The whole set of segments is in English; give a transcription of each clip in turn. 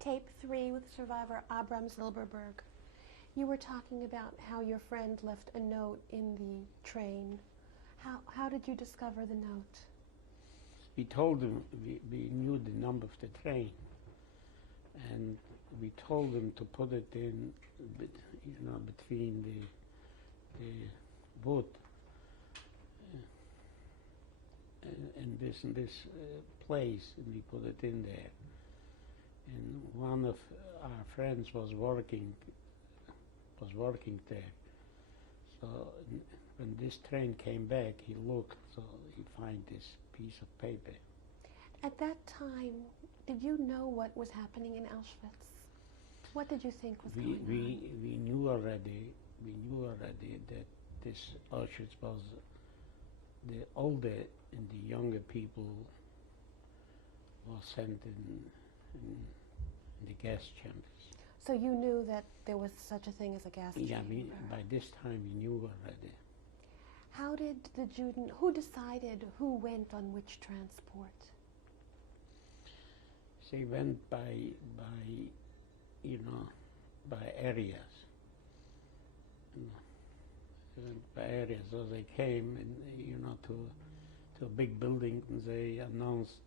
Tape 3 with survivor Abram Zylberberg. You were talking about how your friend left a note in the train. How did you discover the note? We told him we knew the number of the train, and we told him to put it in, between the wood in this place, and we put it in there. And one of our friends was working there. So when this train came back, he looked, so he find this piece of paper. At that time, did you know what was happening in Auschwitz? What did you think was going on? We knew already that this Auschwitz was the older and the younger people was sent in the gas chambers. So you knew that there was such a thing as a gas chamber? Yeah, by this time we knew already. How did who decided who went on which transport? They went by areas. They went by areas. So they came to a big building, and they announced,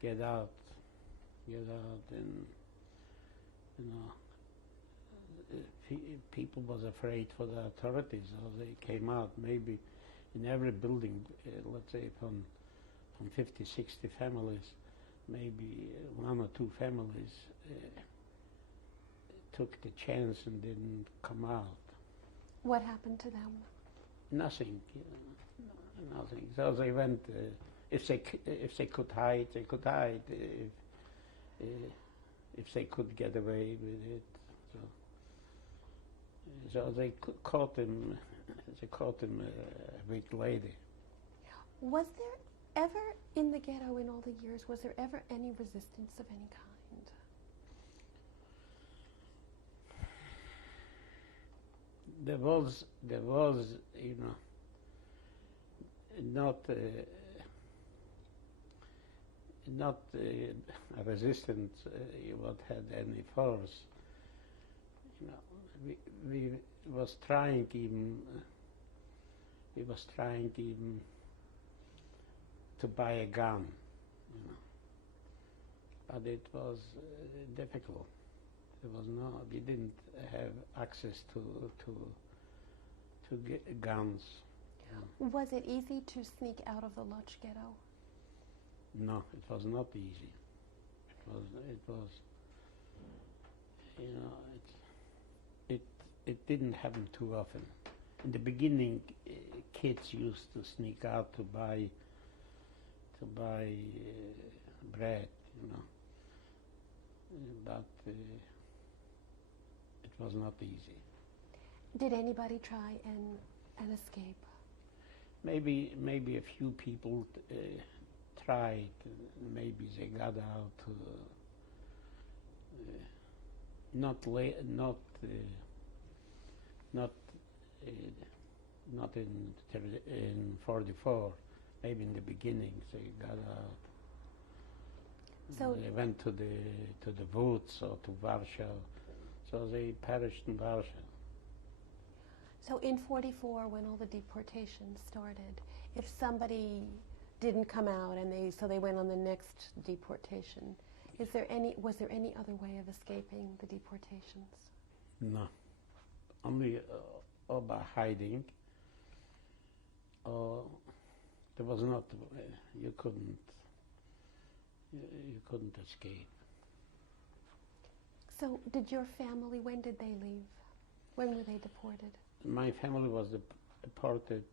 get out, and people was afraid for the authorities, so they came out. Maybe in every building, let's say from 50, 60 families, maybe one or two families took the chance and didn't come out. What happened to them? Nothing, nothing. So they went. If they could hide, they could hide. If they could get away with it, so they caught him. They caught him a week later. Was there ever in the ghetto in all the years? Was there ever any resistance of any kind? There was, not a resistance what had any force. We was trying even to buy a gun, but it was difficult. We didn't have access to get guns. Was it easy to sneak out of the Lodz ghetto? No, it was not easy. It didn't happen too often. In the beginning, kids used to sneak out to buy bread, but it was not easy. Did anybody try and escape? Maybe a few people tried. Maybe they got out. Not in 44. Maybe in the beginning they got out. So they went to the woods or to Warsaw. So they perished in Warsaw. So in 44, when all the deportations started, if somebody didn't come out and they went on the next deportation, was there any other way of escaping the deportations? No, only or by hiding. Or there was not. You couldn't escape. So did your family? When did they leave? When were they deported? My family was deported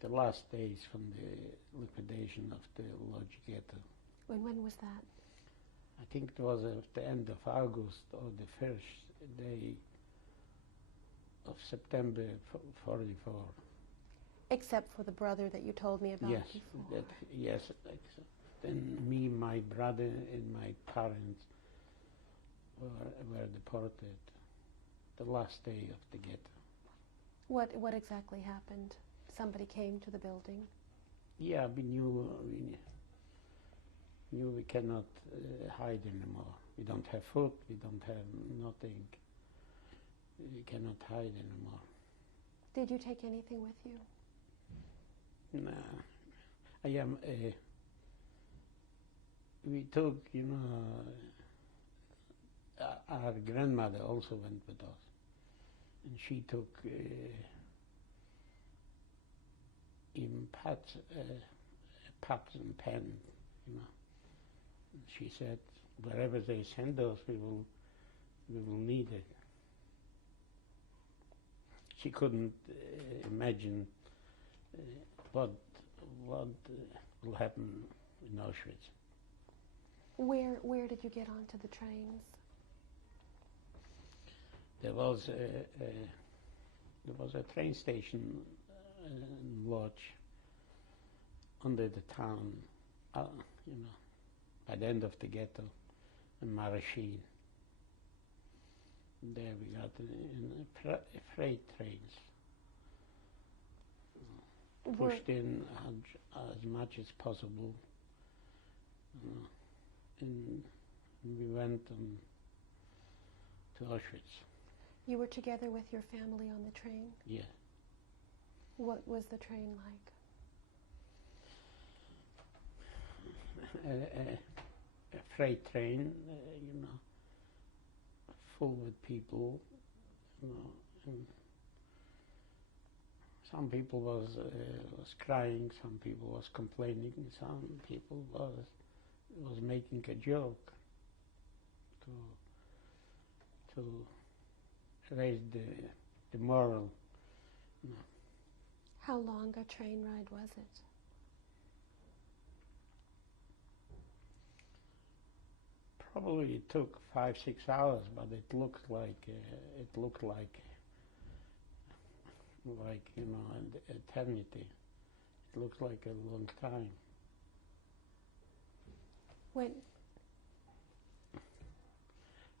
the last days from the liquidation of the Lodz ghetto. When was that? I think it was at the end of August or the first day of September 44. Except for the brother that you told me about Yes, before. Yes. Then me, my brother, and my parents were deported the last day of the ghetto. What exactly happened? Somebody came to the building? Yeah, we knew knew we cannot hide anymore. We don't have food, we don't have nothing. We cannot hide anymore. Did you take anything with you? Nah, I am. We took, our grandmother also went with us, and she took in pots and pen, And she said, wherever they send us, we will need it. She couldn't imagine what will happen in Auschwitz. Where did you get onto the trains? There was a train station lodge under the town, by the end of the ghetto, in Marashin. There we got in freight trains, pushed in as much as possible, and we went to Auschwitz. You were together with your family on the train? Yeah. What was the train like? A freight train, full with people, and some people was crying, some people was complaining, some people was making a joke to raise the moral. How long a train ride was it? Probably it took 5-6 hours, but it looked like an eternity. It looked like a long time. When?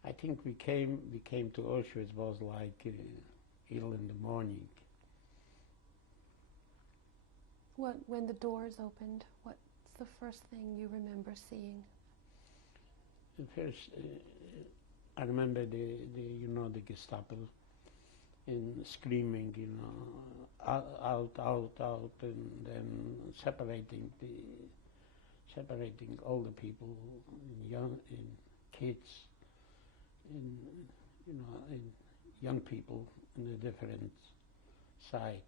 I think we came to Auschwitz was like 11 in the morning. When the doors opened, what's the first thing you remember seeing? First, I remember the Gestapo and screaming, out, and then separating all the people, young and kids, and young people on a different side.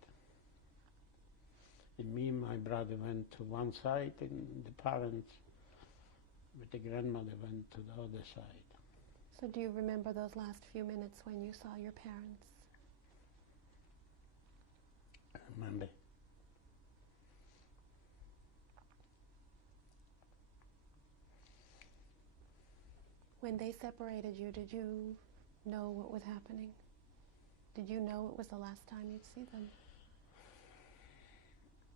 And me and my brother went to one side, and the parents with the grandmother went to the other side. So do you remember those last few minutes when you saw your parents? I remember. When they separated you, did you know what was happening? Did you know it was the last time you'd see them?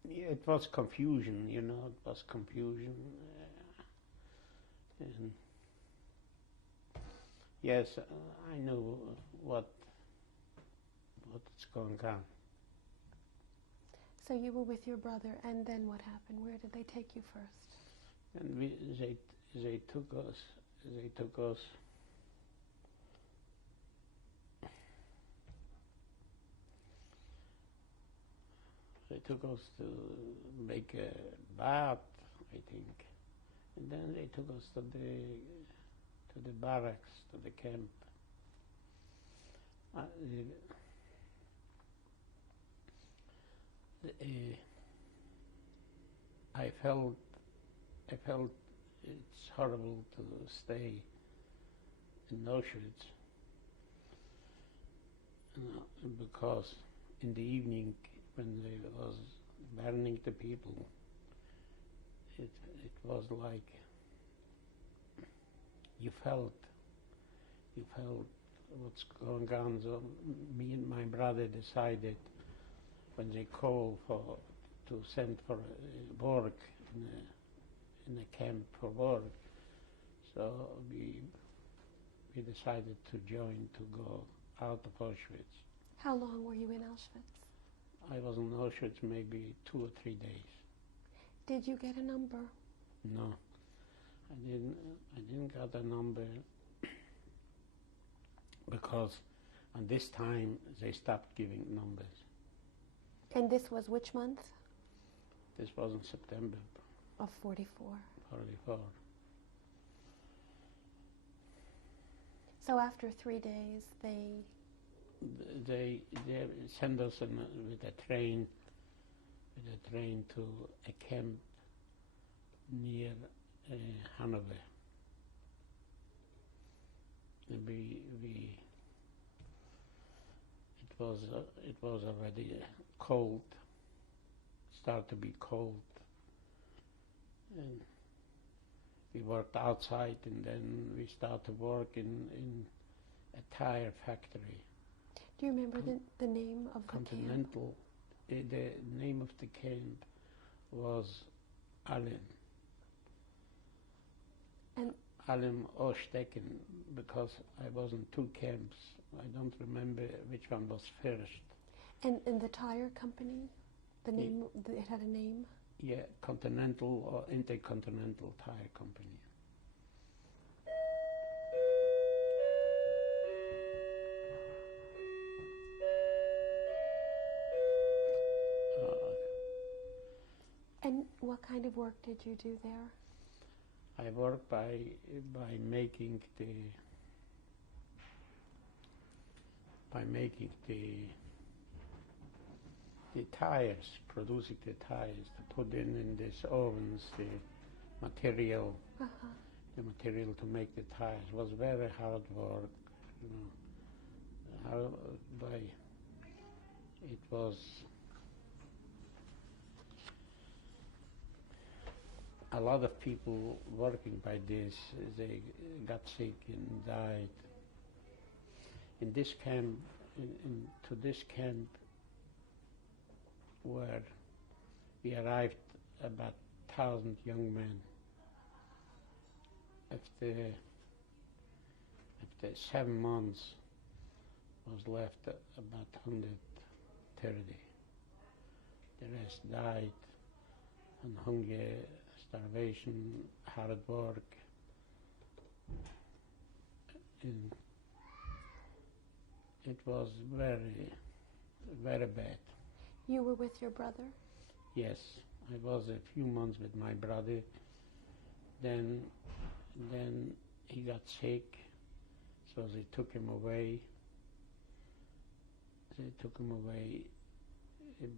Yeah, it was confusion, it was confusion. And yes, I knew what's going on. So you were with your brother, and then what happened? Where did they take you first? And they took us. They took us to make a bath, I think. And then they took us to the barracks, to the camp. I felt it's horrible to stay in Auschwitz, because in the evening when they was burning the people, it was like you felt what's going on. So me and my brother decided, when they called to send for work in a camp for work, so we decided to join, to go out of Auschwitz. How long were you in Auschwitz? I was in Auschwitz maybe 2 or 3 days. Did you get a number? No. I didn't get a number because at this time they stopped giving numbers. And this was which month? This was in September Of 44. 44. So after 3 days, They sent us with a train to a camp near Hanover. And it was already cold, started to be cold, and we worked outside, and then we started work in a tire factory. do you remember the name of the camp? Continental. The name of the camp was Allen. And Allen Ostecken, because I was in two camps. I don't remember which one was first. and the tire company, the name, it had a name? Yeah, Continental or Intercontinental Tire Company. And what kind of work did you do there? I worked by making the tires, producing the tires, to put in these ovens the material, Uh-huh. the material to make the tires. It was very hard work, you know. It was a lot of people working by this. They got sick and died. In this camp, to this camp, where we arrived about 1,000 young men. After 7 months, was left about 130. The rest died on hunger, starvation, hard work, and it was very, very bad. You were with your brother? Yes, I was a few months with my brother. Then he got sick, so they took him away.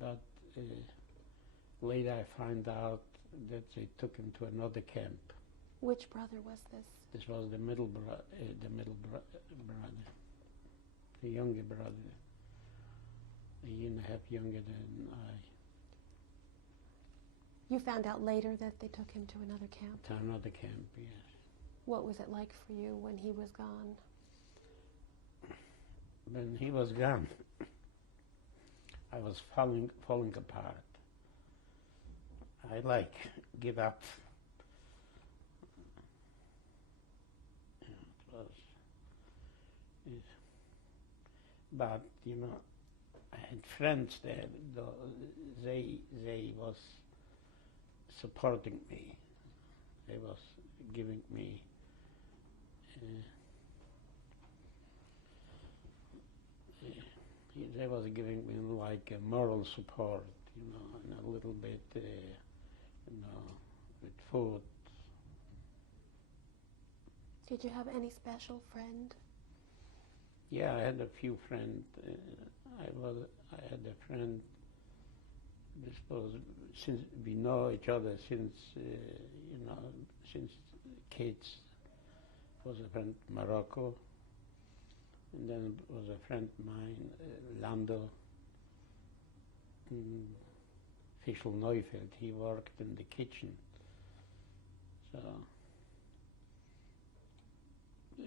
But later I found out that they took him to another camp. Which brother was this? This was the middle brother, the younger brother, a year and a half younger than I. You found out later that they took him to another camp? To another camp, yes. What was it like for you when he was gone? When he was gone, I was falling apart. I give up. But I had friends there. They was supporting me. They was giving me they was giving me like a moral support, and a little bit, with food. Did you have any special friend? Yeah, I had a few friends. I had a friend. I suppose since we know each other since since kids. Was a friend Morocco, and then was a friend of mine, Lando, Fischl Neufeld. He worked in the kitchen, so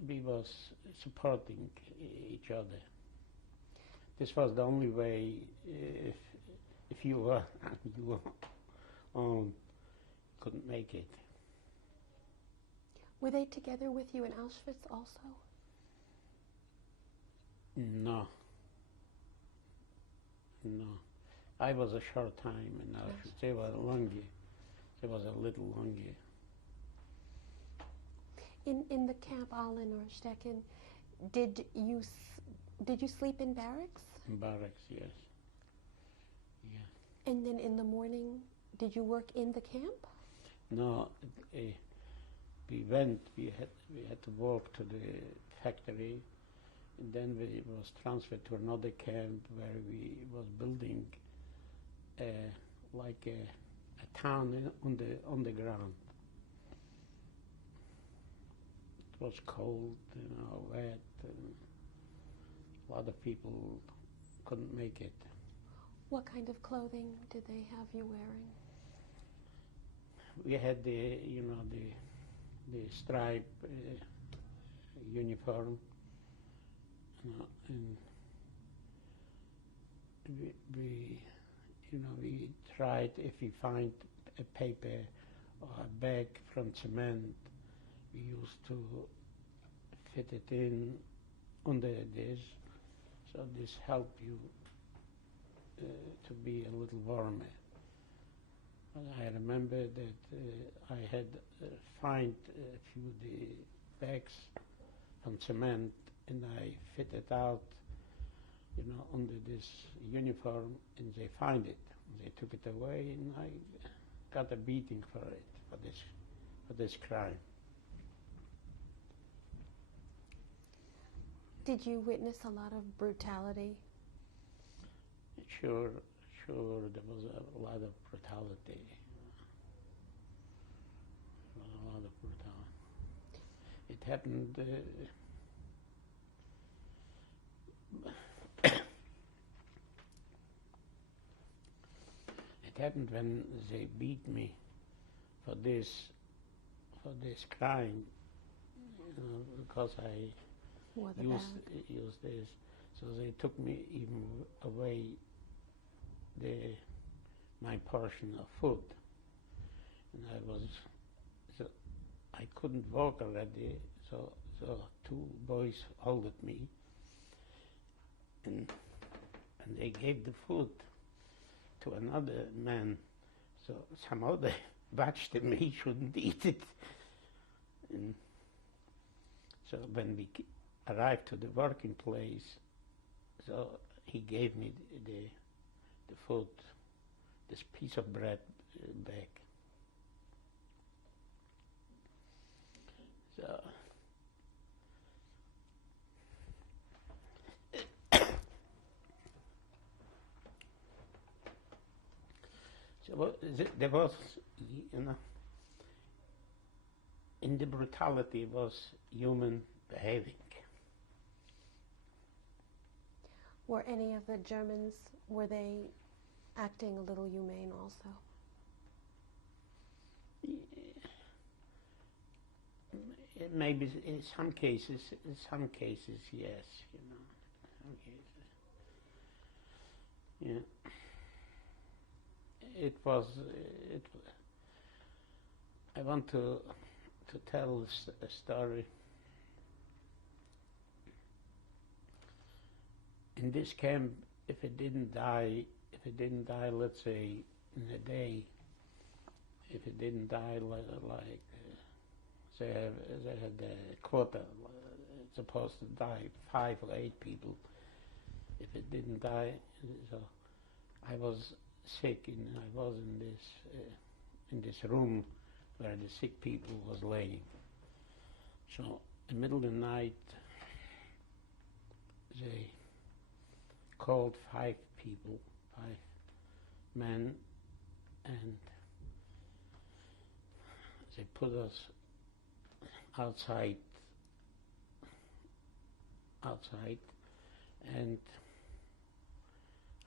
we was supporting each other. This was the only way. If you were you own, couldn't make it. Were they together with you in Auschwitz also? No. I was a short time in Auschwitz. They were longer. They was a little longer. In the camp Aalen or Stecken, did you did you sleep in barracks? In barracks, yes. Yeah. And then in the morning, did you work in the camp? No, we had to walk to the factory, and then we was transferred to another camp where we was building like a town on the ground. It was cold, wet, and a lot of people couldn't make it. What kind of clothing did they have you wearing? We had the stripe uniform, and we tried, if we find a paper or a bag from cement, we used to fit it in under this, so this helped you to be a little warmer. But I remember that I had find a few of the bags from cement, and I fit it out, under this uniform, and they find it. They took it away, and I got a beating for it, for this crime. Did you witness a lot of brutality? Sure, there was a lot of brutality. A lot of brutality. It happened. It happened when they beat me for this crime, because I used this. So they took me even away my portion of food, and I couldn't walk already. So two boys held me, and they gave the food to another man. So somehow they watched him. He shouldn't eat it. And so when we arrived to the working place, so he gave me the food, this piece of bread back. So there was, in the brutality was human behaving. Were any of the Germans, were they acting a little humane also? Maybe in some cases, yes, some cases. Yeah. I want to tell a story. In this camp, if it didn't die, let's say in a day, if it didn't die like they had a quota, it's supposed to die 5 or 8 people. If it didn't die, so I was sick, and I was in this room where the sick people was laying. So in the middle of the night, they called 5 people, 5 men, and they put us outside, and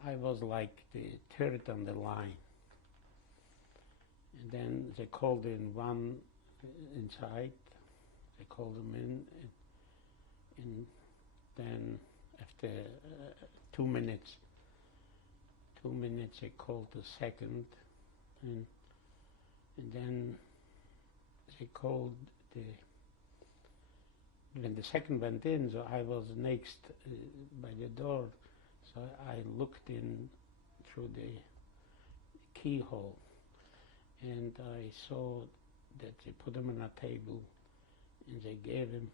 I was like the third on the line. And then they called in one inside, they called him in, and then after 2 minutes, they called the second, and then they called when the second went in, so I was next by the door, so I looked in through the keyhole, and I saw that they put him on a table, and they gave him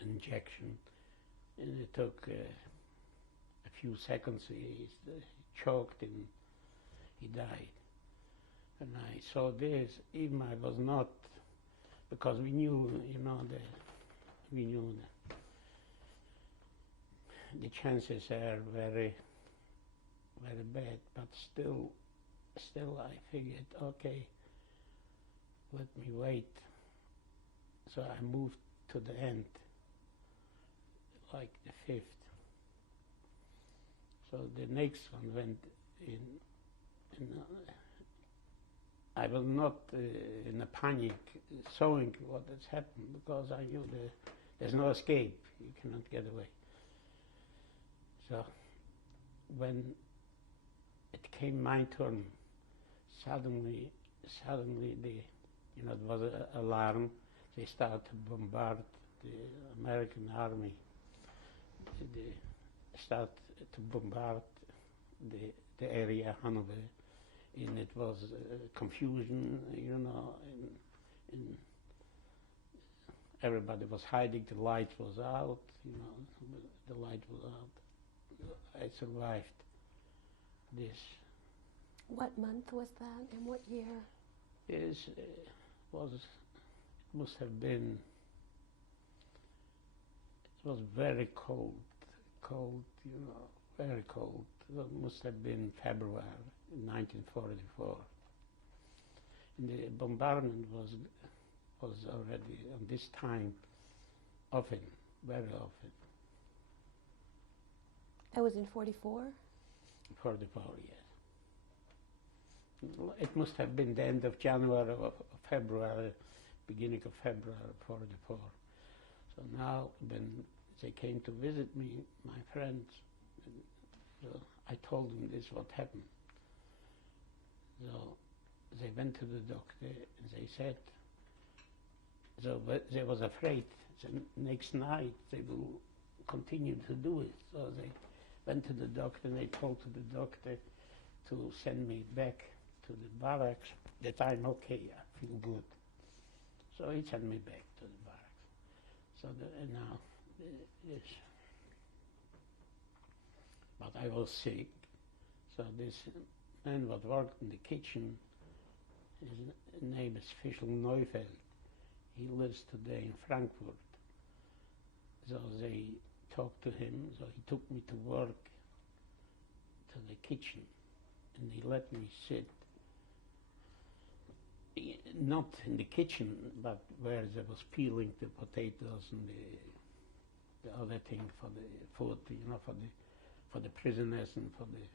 an injection, and it took a few seconds. He choked and he died. And I saw this, even I was not, because we knew, the chances are very, very bad, but still I figured, okay, let me wait. So I moved to the end, like the 5th. So the next one went in I was not in a panic showing what has happened, because I knew there's no escape, you cannot get away. So when it came my turn, suddenly it was an alarm. They started to bombard the American army. They started to bombard the area, Hanover, and it was confusion, and everybody was hiding. The light was out, the light was out. I survived this. What month was that, and what year? This must have been, it was very cold, very cold. It must have been February 1944. And the bombardment was already on this time often, very often. That was in 44? 44, yes. It must have been the end of January or February, beginning of February 44. So now when they came to visit me, my friends, I told them this what happened. So they went to the doctor and they said, so they was afraid the next night they will continue to do it. So they went to the doctor and they told to the doctor to send me back to the barracks, that I'm okay, I feel good. So he sent me back to the barracks. So now this, but I was sick. So this man what worked in the kitchen, his name is Fischl Neufeld. He lives today in Frankfurt. So they talked to him, so he took me to work to the kitchen, and he let me sit, not in the kitchen, but where they was peeling the potatoes and the other thing for the food, for the prisoners and for the.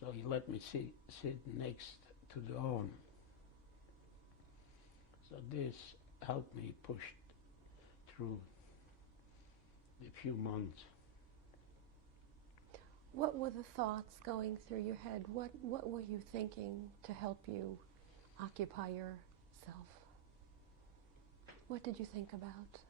So he let me sit next to the oven. So this helped me push through the few months. What were the thoughts going through your head? What were you thinking to help you occupy yourself? What did you think about?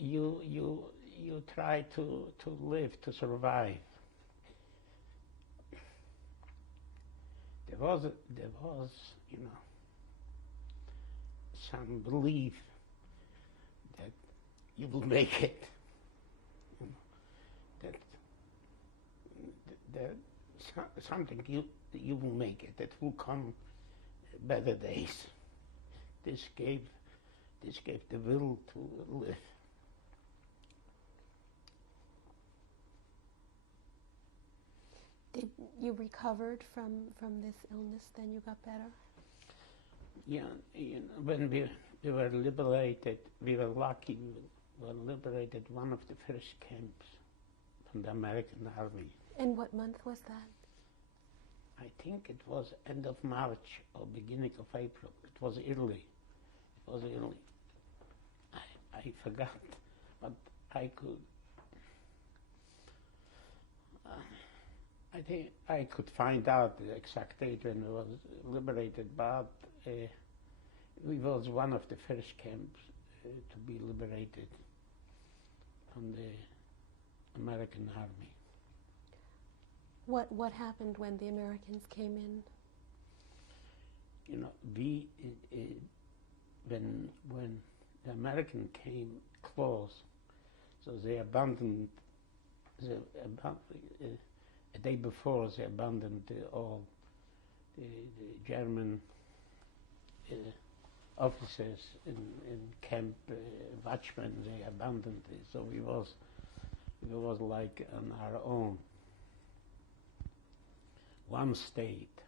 You try to live, to survive. There was some belief that you will make it. That something you will make it. That will come better days. This gave the will to live. Did you recovered from this illness? Then you got better? Yeah, when we were liberated, we were lucky. We were liberated one of the first camps from the American army. And what month was that? I think it was end of March or beginning of April. It was early. I forgot, but I could. I think I could find out the exact date when I was liberated, but we was one of the first camps to be liberated from the American army. What happened when the Americans came in? You know, when the American came close, so they abandoned. A day before, they abandoned all the German officers in camp, watchmen. They abandoned it, so we was like on our own. One state.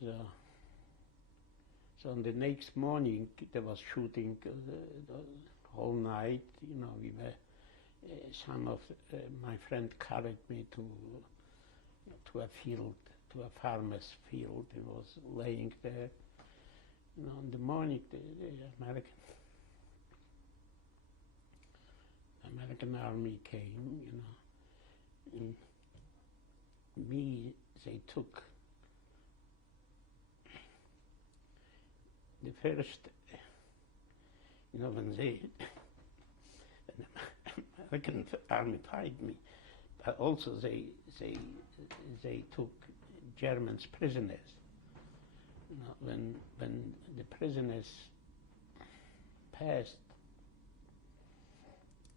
So on the next morning, there was shooting the whole night. You know, we were. Some of my friend carried me to a field, to a farmer's field. He was laying there. You know, in the morning, the American army came. You know, and me, they took the first. You know, when the American army tied me, but also they took Germans prisoners. You know, when the prisoners passed,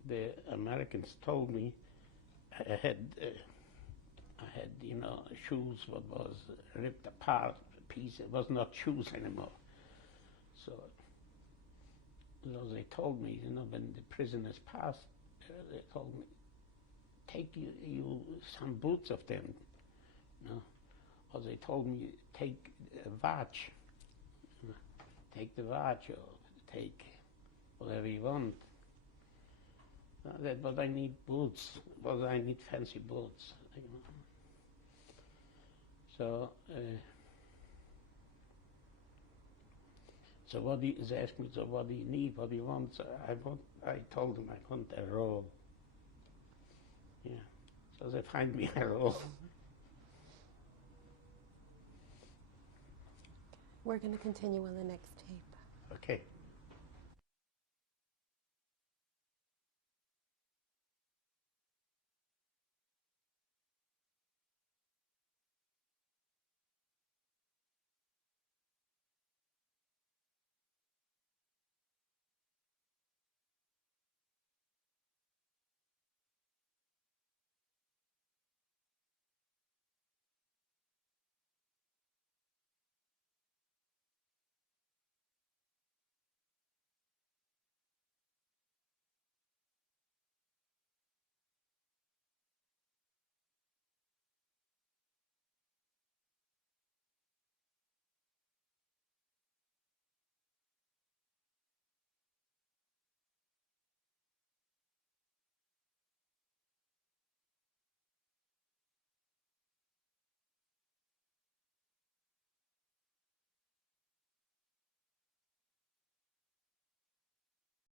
the Americans told me I had you know, shoes what was ripped apart, piece. It was not shoes anymore. So they told me, you know, when the prisoners passed, they told me, take you some boots of them, you know. Or they told me, take a watch, you know, take the watch, or take whatever you want. But I need boots, but I need fancy boots, you know. So they asked me, so what do you need, what do you want? So I told them I want a roll. Yeah, so they find me a roll. We're going to continue on the next tape. Okay.